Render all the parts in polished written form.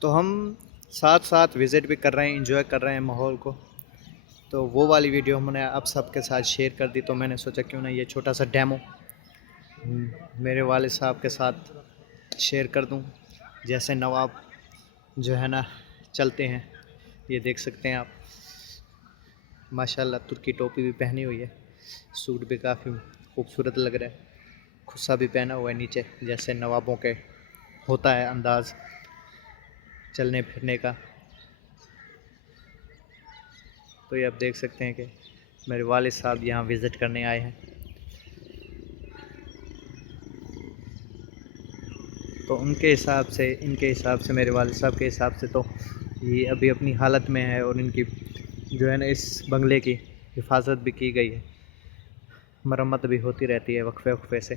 تو ہم ساتھ ساتھ وزٹ بھی کر رہے ہیں، انجوائے کر رہے ہیں ماحول کو. تو وہ والی ویڈیو ہم نے اب سب کے ساتھ شیئر کر دی، تو میں نے سوچا کیوں نہ یہ چھوٹا سا ڈیمو میرے والد صاحب کے ساتھ شیئر کر دوں. جیسے نواب جو ہے نا چلتے ہیں، یہ دیکھ سکتے ہیں آپ. ماشاءاللہ ترکی ٹوپی بھی پہنی ہوئی ہے، سوٹ بھی کافی خوبصورت لگ رہا ہے، خصہ بھی پہنا ہوا ہے نیچے، جیسے نوابوں کے ہوتا ہے انداز چلنے پھرنے کا. تو یہ آپ دیکھ سکتے ہیں کہ میرے والد صاحب یہاں وزٹ کرنے آئے ہیں. تو ان کے حساب سے میرے والد صاحب کے حساب سے تو یہ ابھی اپنی حالت میں ہے، اور ان کی جو ہے نا اس بنگلے کی حفاظت بھی کی گئی ہے، مرمت بھی ہوتی رہتی ہے وقفے وقفے سے.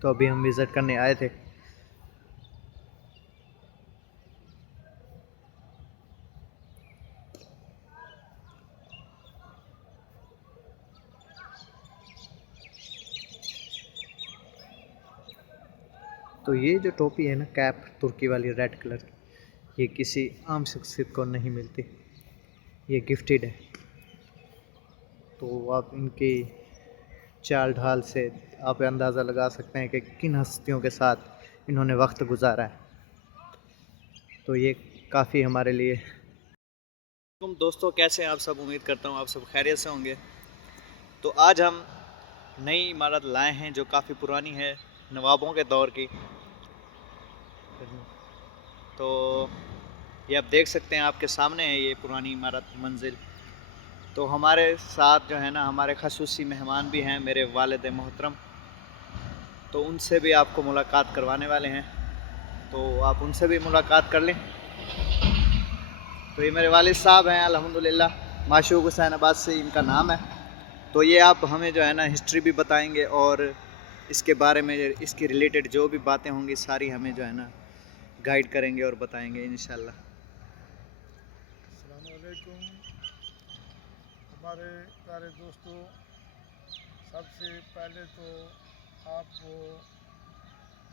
تو ابھی ہم وزٹ کرنے آئے تھے. تو یہ جو ٹوپی ہے نا، کیپ ترکی والی ریڈ کلر کی، یہ کسی عام شخصیت کو نہیں ملتی، یہ گفٹیڈ ہے. تو آپ ان کی چال ڈھال سے آپ اندازہ لگا سکتے ہیں کہ کن ہستیوں کے ساتھ انہوں نے وقت گزارا ہے. تو یہ کافی ہمارے لیے. تم دوستوں کیسے ہیں آپ سب؟ امید کرتا ہوں آپ سب خیریت سے ہوں گے. تو آج ہم نئی عمارت لائے ہیں جو کافی پرانی ہے، نوابوں کے دور کی. تو یہ آپ دیکھ سکتے ہیں، آپ کے سامنے ہے یہ پرانی عمارت منزل. تو ہمارے ساتھ جو ہے نا ہمارے خصوصی مہمان بھی ہیں، میرے والد محترم. تو ان سے بھی آپ کو ملاقات کروانے والے ہیں، تو آپ ان سے بھی ملاقات کر لیں. تو یہ میرے والد صاحب ہیں الحمدللہ، معشوق حسین عباسی ان کا نام ہے. تو یہ آپ ہمیں جو ہے نا ہسٹری بھی بتائیں گے، اور اس کے بارے میں اس کی ریلیٹڈ جو بھی باتیں ہوں گی ساری ہمیں جو ہے نا گائیڈ کریں گے اور بتائیں گے انشاءاللہ. السلام علیکم ہمارے پیارے دوستوں. سب سے پہلے تو آپ کو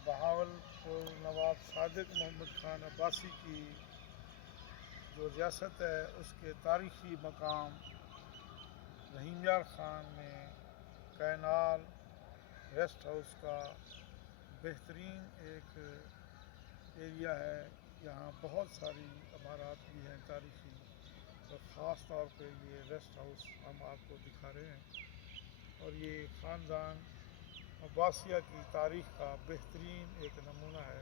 بہاولپور نواب صادق محمد خان عباسی کی جو ریاست ہے اس کے تاریخی مقام رحیم یار خان میں کینال ریسٹ ہاؤس کا بہترین ایک ایریا ہے. یہاں بہت ساری عمارات بھی ہیں تاریخی، اور خاص طور پہ یہ ریسٹ ہاؤس ہم آپ کو دکھا رہے ہیں. اور یہ خاندان عباسیہ کی تاریخ کا بہترین ایک نمونہ ہے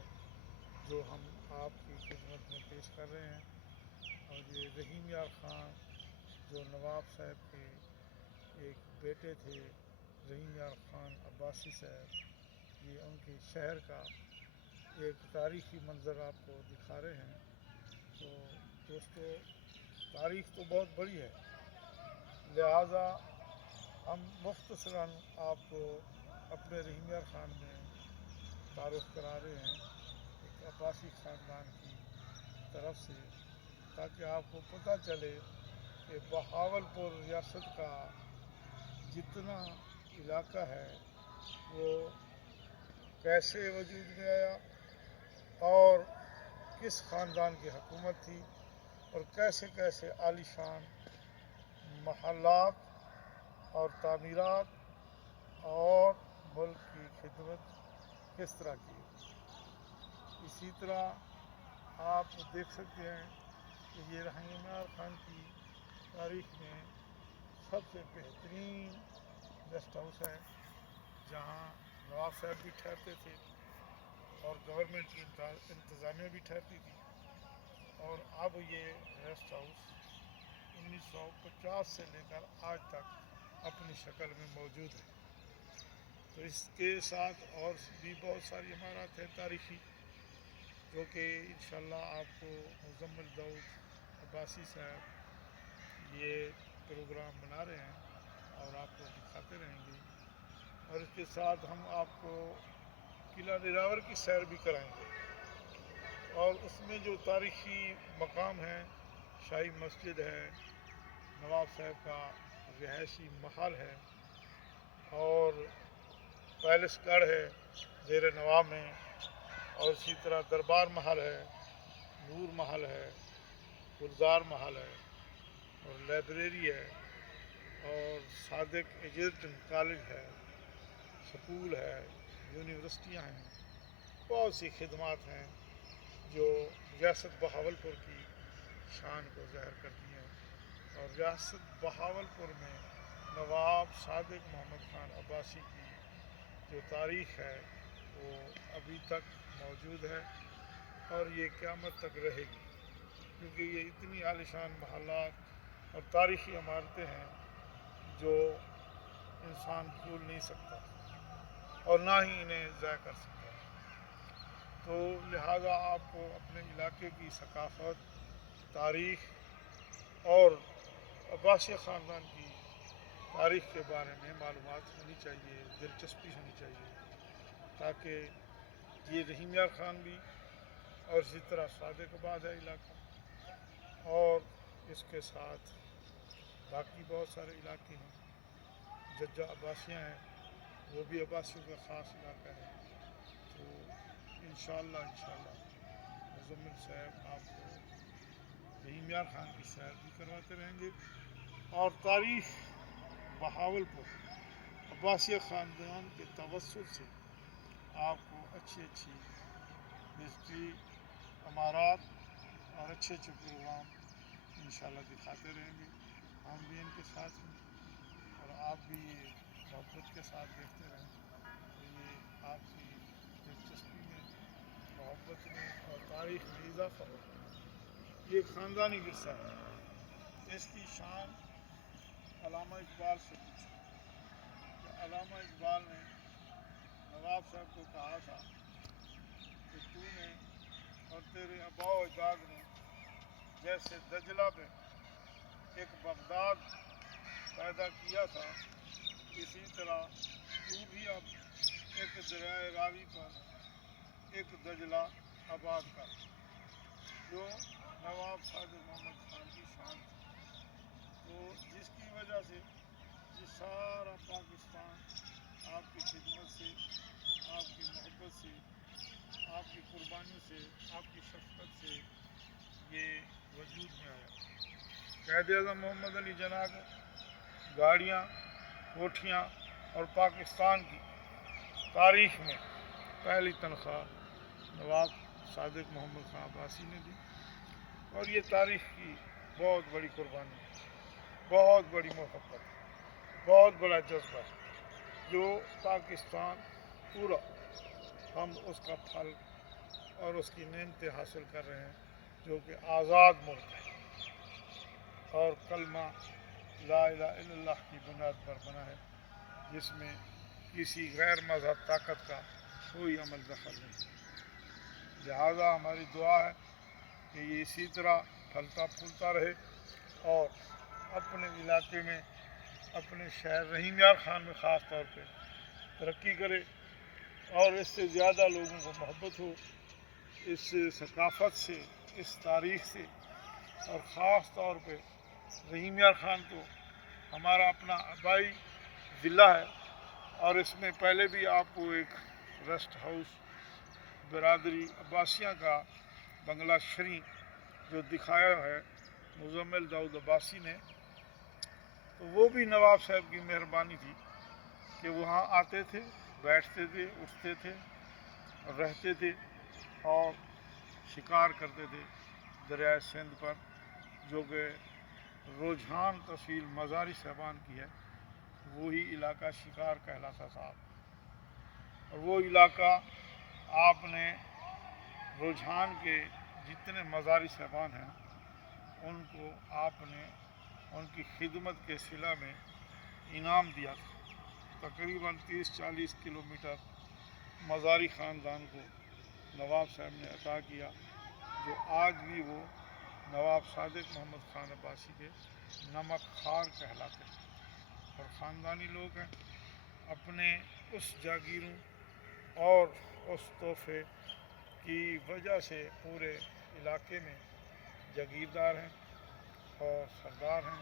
جو ہم آپ کی خدمت میں پیش کر رہے ہیں. اور یہ رحیم یار خان جو نواب صاحب کے ایک بیٹے تھے، رحیم یار خان عباسی صاحب، یہ ان کے شہر کا ایک تاریخی منظر آپ کو دکھا رہے ہیں. تو دوستو، تاریخ تو بہت بڑی ہے، لہٰذا ہم مختصراً آپ کو اپنے رحیم یار خان میں تعارف کرا رہے ہیں ایک عباسی خاندان کی طرف سے، تاکہ آپ کو پتہ چلے کہ بہاولپور ریاست کا جتنا علاقہ ہے وہ کیسے وجود میں آیا، اور کس خاندان کی حکومت تھی، اور کیسے کیسے عالی شان محلات اور تعمیرات اور ملک کی خدمت کس طرح کی. اسی طرح آپ دیکھ سکتے ہیں کہ یہ رحیم یار خان کی تاریخ میں سب سے بہترین ریسٹ ہاؤس ہے، جہاں نواب صاحب بھی ٹھہرتے تھے اور گورنمنٹ کی انتظامیہ بھی ٹھہرتی تھی. اور اب یہ ریسٹ ہاؤس 1950 سے لے کر آج تک اپنی شکل میں موجود ہے. تو اس کے ساتھ اور بھی بہت ساری عمارات ہیں تاریخی، جو کہ انشاءاللہ آپ کو مزمل داؤد عباسی صاحب یہ پروگرام بنا رہے ہیں اور آپ کو دکھاتے رہیں گے. اور اس کے ساتھ ہم آپ کو قلعہ دلاور کی سیر بھی کرائیں گے، اور اس میں جو تاریخی مقام ہیں، شاہی مسجد ہے، نواب صاحب کا رہائشی محل ہے اور پیلس گڑھ ہے زیر نواب میں، اور اسی طرح دربار محل ہے، نور محل ہے، گلزار محل ہے، اور لائبریری ہے، اور صادق ایجوکیشن کالج ہے، سکول ہے، یونیورسٹیاں ہیں، بہت سی خدمات ہیں جو ریاست بہاولپور کی شان کو ظاہر کرتی ہیں۔ اور ریاست بہاولپور میں نواب صادق محمد خان عباسی کی جو تاریخ ہے وہ ابھی تک موجود ہے اور یہ قیامت تک رہے گی، کیونکہ یہ اتنی عالیشان محلات اور تاریخی عمارتیں ہیں جو انسان بھول نہیں سکتا اور نہ ہی انہیں ضائع کر سکتا ہے۔ تو لہٰذا آپ کو اپنے علاقے کی ثقافت، تاریخ اور عباسی خاندان کی تاریخ کے بارے میں معلومات ہونی چاہیے، دلچسپی ہونی چاہیے، تاکہ یہ رحیم یار خان بھی اور اسی طرح صادق آباد ہے علاقہ، اور اس کے ساتھ باقی بہت سارے علاقے ہیں، ججا عباسیاں ہیں، وہ بھی عباسیوں کا خاص علاقہ ہے۔ تو انشاءاللہ مزمل صاحب آپ کو رحیم یار خان کی سیر بھی کرواتے رہیں گے، اور تاریخ بہاولپور عباسیہ خاندان کے توسط سے آپ کو اچھی ہسٹری، عمارات اور اچھے پروگرام انشاءاللہ دکھاتے رہیں گے۔ ہم بھی ان کے ساتھ ہیں اور آپ بھی یہ محبت کے ساتھ دیکھتے رہیں، تو یہ آپ کی دلچسپی میں، محبت میں اور تاریخ میں اضافہ ہوگا۔ یہ خاندانی ورثہ ہے، اس کی شان علامہ اقبال سے پوچھو کہ علامہ اقبال نے نواب صاحب کو کہا تھا کہ تو نے اور تیرے آباء و اجداد نے جیسے دجلہ میں ایک بغداد پیدا کیا تھا، اسی طرح تو بھی اب ایک دریائے راوی پر ایک دجلہ آباد کر، جو نواب صادق محمد خان کی شان تھی۔ تو جس کی وجہ سے یہ سارا پاکستان آپ کی خدمت سے، آپ کی محبت سے، آپ کی قربانیوں سے، آپ کی شفقت سے یہ وجود میں آیا۔ قائد اعظم محمد علی جناح کو گاڑیاں، کوٹھیاں اور پاکستان کی تاریخ میں پہلی تنخواہ نواب صادق محمد خان عباسی نے دی، اور یہ تاریخ کی بہت بڑی قربانی ہے، بہت بڑی محبت، بہت بڑا جذبہ ہے، جو پاکستان پورا ہم اس کا پھل اور اس کی نعمتیں حاصل کر رہے ہیں، جو کہ آزاد ملک ہے اور کلمہ لا الہ الا اللہ کی بنیاد پر بنا ہے، جس میں کسی غیر مذہب طاقت کا کوئی عمل دخل نہیں۔ لہذا ہماری دعا ہے کہ یہ اسی طرح پھلتا پھولتا رہے اور اپنے علاقے میں، اپنے شہر رحیم یار خان میں خاص طور پہ ترقی کرے، اور اس سے زیادہ لوگوں کو محبت ہو اس ثقافت سے، اس تاریخ سے، اور خاص طور پہ رحیم یار خان تو ہمارا اپنا آبائی ضلع ہے، اور اس میں پہلے بھی آپ کو ایک ریسٹ ہاؤس برادری عباسیہ کا بنگلہ شری جو دکھایا ہے مزمل داؤد عباسی نے، تو وہ بھی نواب صاحب کی مہربانی تھی کہ وہاں آتے تھے، بیٹھتے تھے، اٹھتے تھے، رہتے تھے اور شکار کرتے تھے دریائے سندھ پر، جو کہ رجحان تحصیل مزاری صاحبان کی ہے، وہی علاقہ شکار کہلاتا تھا۔ اور وہ علاقہ آپ نے رجحان کے جتنے مزاری صاحبان ہیں ان کو آپ نے ان کی خدمت کے صلہ میں انعام دیا تھا، تقریباً 30-40 کلومیٹر مزاری خاندان کو نواب صاحب نے عطا کیا، جو آج بھی وہ نواب صادق محمد خان عباسی کے نمک خوار کہلاتے ہیں اور خاندانی لوگ ہیں، اپنے اس جاگیروں اور اس تحفے کی وجہ سے پورے علاقے میں جاگیردار ہیں اور سردار ہیں،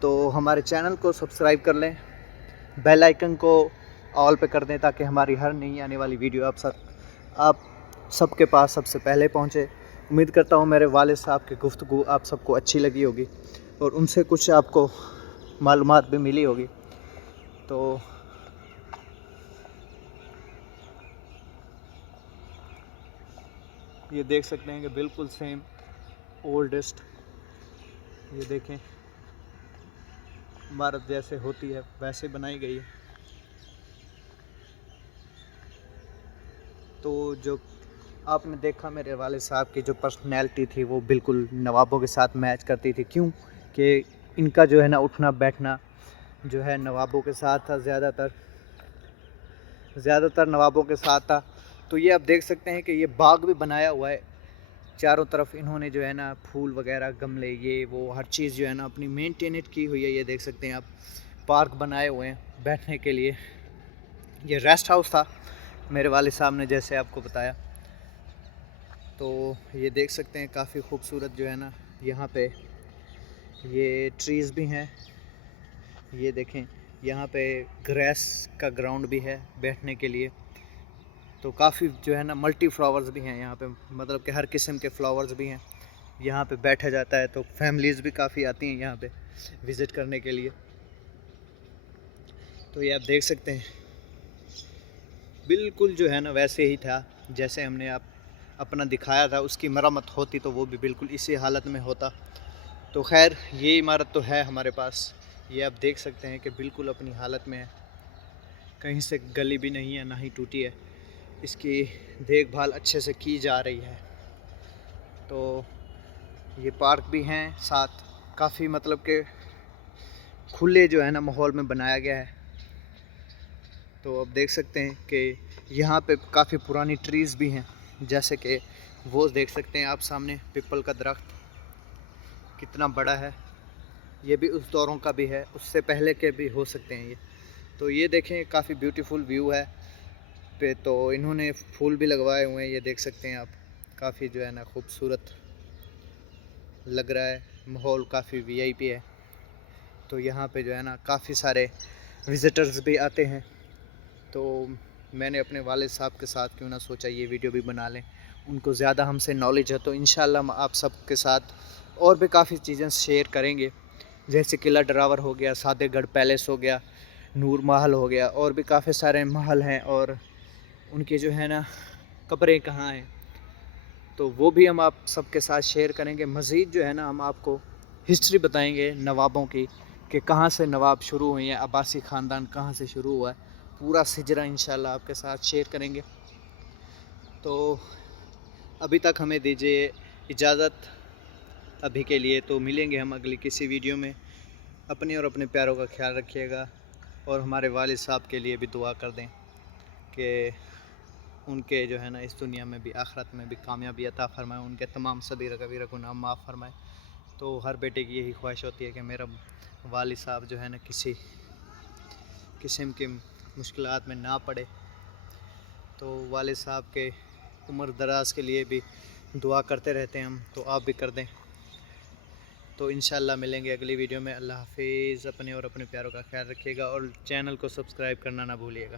تو ہمارے چینل کو سبسکرائب کر لیں، بیل آئیکن کو آل پہ کر دیں تاکہ ہماری ہر نئی آنے والی ویڈیو آپ سب کے پاس سب سے پہلے پہنچے۔ امید کرتا ہوں میرے والد صاحب کی گفتگو آپ سب کو اچھی لگی ہوگی اور ان سے کچھ آپ کو معلومات بھی ملی ہوگی۔ تو یہ دیکھ سکتے ہیں کہ بالکل سیم اولڈسٹ، یہ دیکھیں عمارت جیسے ہوتی ہے ویسے بنائی گئی ہے۔ تو جو آپ نے دیکھا میرے والد صاحب کی جو پرسنالٹی تھی وہ بالکل نوابوں کے ساتھ میچ کرتی تھی، کیوں کہ ان کا جو ہے نا اٹھنا بیٹھنا جو ہے نوابوں کے ساتھ تھا، زیادہ تر نوابوں کے ساتھ تھا۔ تو یہ آپ دیکھ سکتے ہیں کہ یہ باغ بھی بنایا ہوا ہے چاروں طرف، انہوں نے جو ہے نا پھول وغیرہ گملے یہ وہ ہر چیز جو ہے نا اپنی مینٹینٹ کی ہوئی ہے۔ یہ دیکھ سکتے ہیں آپ پارک بنائے ہوئے ہیں بیٹھنے کے لیے۔ یہ ریسٹ ہاؤس تھا میرے والد صاحب نے جیسے آپ کو بتایا۔ تو یہ دیکھ سکتے ہیں کافی خوبصورت جو ہے نا یہاں پہ یہ ٹریز بھی ہیں، یہ دیکھیں یہاں پہ گریس کا گراؤنڈ بھی ہے بیٹھنے کے لیے۔ تو کافی جو ہے نا ملٹی فلاورز بھی ہیں یہاں پہ، مطلب کہ ہر قسم کے فلاورز بھی ہیں یہاں پہ بیٹھا جاتا ہے۔ تو فیملیز بھی کافی آتی ہیں یہاں پہ وزٹ کرنے کے لیے۔ تو یہ آپ دیکھ سکتے ہیں بالکل جو ہے نا ویسے ہی تھا جیسے ہم نے اپنا دکھایا تھا، اس کی مرمت ہوتی تو وہ بھی بالکل اسی حالت میں ہوتا۔ تو خیر یہ عمارت تو ہے ہمارے پاس، یہ آپ دیکھ سکتے ہیں کہ بالکل اپنی حالت میں ہے، کہیں سے گلی بھی نہیں ہے نہ ہی ٹوٹی ہے، اس کی دیکھ بھال اچھے سے کی جا رہی ہے۔ تو یہ پارک بھی ہیں ساتھ، کافی مطلب کہ کھلے جو ہے نا ماحول میں بنایا گیا ہے۔ تو آپ دیکھ سکتے ہیں کہ یہاں پہ کافی پرانی ٹریز بھی ہیں، جیسے کہ وہ دیکھ سکتے ہیں آپ سامنے پیپل کا درخت کتنا بڑا ہے، یہ بھی اس دوروں کا بھی ہے، اس سے پہلے کے بھی ہو سکتے ہیں یہ۔ تو یہ دیکھیں کافی بیوٹیفل ویو ہے پہ، تو انہوں نے پھول بھی لگوائے ہوئے ہیں، یہ دیکھ سکتے ہیں آپ، کافی جو ہے نا خوبصورت لگ رہا ہے، ماحول کافی وی آئی پی ہے۔ تو یہاں پہ جو ہے نا کافی سارے وزٹرز بھی آتے ہیں۔ تو میں نے اپنے والد صاحب کے ساتھ کیوں نہ سوچا یہ ویڈیو بھی بنا لیں، ان کو زیادہ ہم سے نالج ہے، تو انشاءاللہ ہم آپ سب کے ساتھ اور بھی کافی چیزیں شیئر کریں گے، جیسے قلعہ ڈراور ہو گیا، سادے گڑھ پیلیس ہو گیا، نور محل ہو گیا، اور بھی کافی سارے محل ہیں اور ان کی جو ہے نا قبریں کہاں ہیں، تو وہ بھی ہم آپ سب کے ساتھ شیئر کریں گے۔ مزید جو ہے نا ہم آپ کو ہسٹری بتائیں گے نوابوں کی، کہ کہاں سے نواب شروع ہوئے ہیں، عباسی خاندان کہاں سے شروع ہوا ہے، پورا سجرہ انشاءاللہ آپ کے ساتھ شیئر کریں گے۔ تو ابھی تک ہمیں دیجیے اجازت ابھی کے لیے، تو ملیں گے ہم اگلی کسی ویڈیو میں۔ اپنے اور اپنے پیاروں کا خیال رکھیے گا، اور ہمارے والد صاحب کے لیے بھی دعا کر دیں کہ ان کے جو ہے نا اس دنیا میں بھی آخرت میں بھی کامیابی عطا فرمائے، ان کے تمام صغیرہ کبیرہ گناہ معاف فرمائے۔ تو ہر بیٹے کی یہی خواہش ہوتی ہے کہ میرا والد صاحب جو ہے نا کسی قسم کی مشکلات میں نہ پڑے۔ تو والد صاحب کے عمر دراز کے لیے بھی دعا کرتے رہتے ہیں ہم، تو آپ بھی کر دیں۔ تو انشاءاللہ ملیں گے اگلی ویڈیو میں۔ اللہ حافظ، اپنے اور اپنے پیاروں کا خیال رکھیے گا، اور چینل کو سبسکرائب کرنا نہ بھولیے گا۔